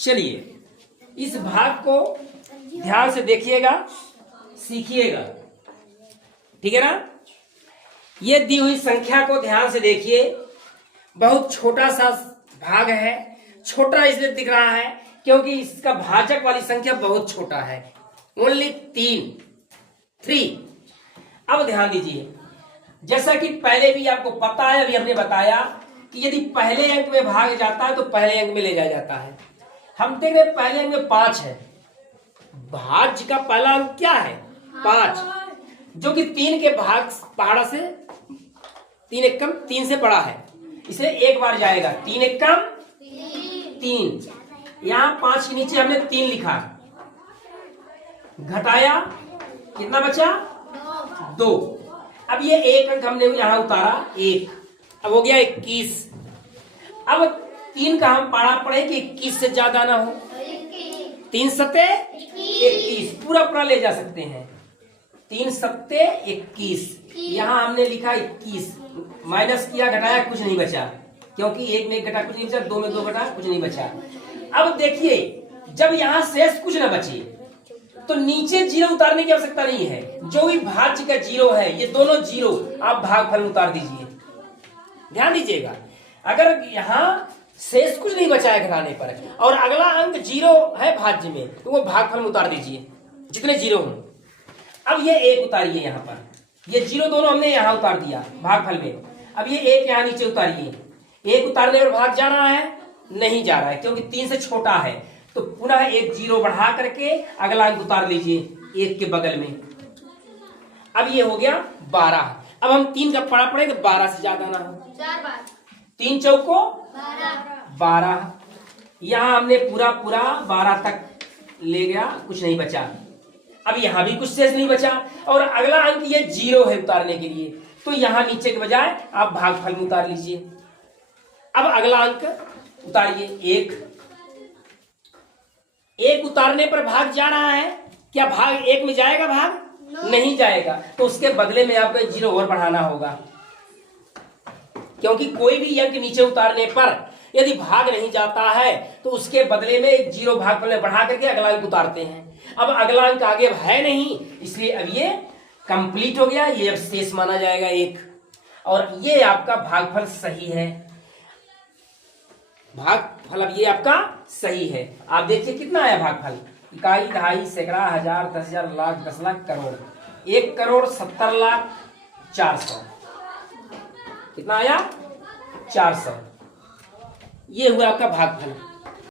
चलिए इस भाग को ध्यान से देखिएगा, सीखिएगा, ठीक है ना। ये दी हुई संख्या को ध्यान से देखिए। बहुत छोटा सा भाग है, छोटा इसलिए दिख रहा है क्योंकि इसका भाजक वाली संख्या बहुत छोटा है, ओनली 3। अब ध्यान दीजिए, जैसा कि पहले भी आपको पता है, अभी हमने बताया कि यदि पहले अंक में भाग जाता है तो पहले अंक में ले जाया जाता है। हम देख रहे पहले अंक में 5 है, भाज्य का पहला अंक क्या है 5, जो कि 3 के भाग पहाड़ा से 3 एकम 3 से बड़ा है, इसे एक बार जाएगा 3 एकम 3। यहां 5 के नीचे हमने 3 लिखा, घटाया कितना बचा 2। अब ये एक अंक हमने यहां उतारा 1, अब हो गया 21। अब 3 का हम पढ़ा पड़े कि 21 से ज्यादा ना हो, 3 सत्ते 21 पूरा ले जा सकते हैं, 3 सत्ते 21। यहां हमने लिखा 21, माइनस किया, घटाया, कुछ नहीं बचा, क्योंकि 1 में 1 घटा कुछ नहीं बचा, 2 में 2 घटा कुछ नहीं बचा। अब देखिए जब यहां शेष कुछ ना बचे तो नीचे 0 उतारने की आवश्यकता नहीं है, जो भी भाज्य का 0 है ये दोनों 0 आप भागफल में उतार दीजिए। ध्यान दीजिएगा, अगर यहां शेष कुछ नहीं बचा है घटाने पर और अगला अंक 0 है भाज्य में, तो वो भागफल में उतार दीजिए जितने 0 हों। अब ये 1 उतारिए, यहां पर ये 0 दोनों हमने यहां उतार दिया भागफल में। अब ये 1 यहां नीचे उतारिए, 1 उतारने पर भाग जा रहा है, नहीं जा रहा है क्योंकि 3 से छोटा है, तो पुनः एक 0 बढ़ा करके अगला अंक उतार लीजिए 1 के बगल में। अब ये हो गया 12। अब हम 3 का पढ़ा पड़े तो 12 से ज्यादा ना हो, 3 चौको 12। यहां हमने पूरा 12 तक ले गया, कुछ नहीं बचा। अब यहां भी कुछ शेष नहीं बचा और अगला अंक ये 0 है उतारने के लिए, तो यहां नीचे के बजाय आप भागफल में उतार लीजिए। अब अगला अंक उतारिए 1 उतारने पर भाग जा रहा है, क्या भाग 1 में जाएगा भाग? नहीं जाएगा, तो उसके बदले में आपको 0 और बढ़ाना होगा, क्योंकि कोई भी अंक नीचे उतारने पर यदि भाग नहीं जाता है तो उसके बदले में 0 भागफल में बढ़ा करके अगला अंक उतारते हैं। अब अगला अंक आगे है नहीं, इसलिए अब ये कंप्लीट हो गया, ये अब शेष माना जाएगा 1, और ये आपका भागफल सही है। भागफल अब ये आपका सही है। आप देखिए कितना आया भागफल, इकाई, दहाई, सैकड़ा, हजार, 10,000, लाख, 10 लाख, करोड़, 1,70,00,400। कितना आया 400। ये हुआ आपका भागफल।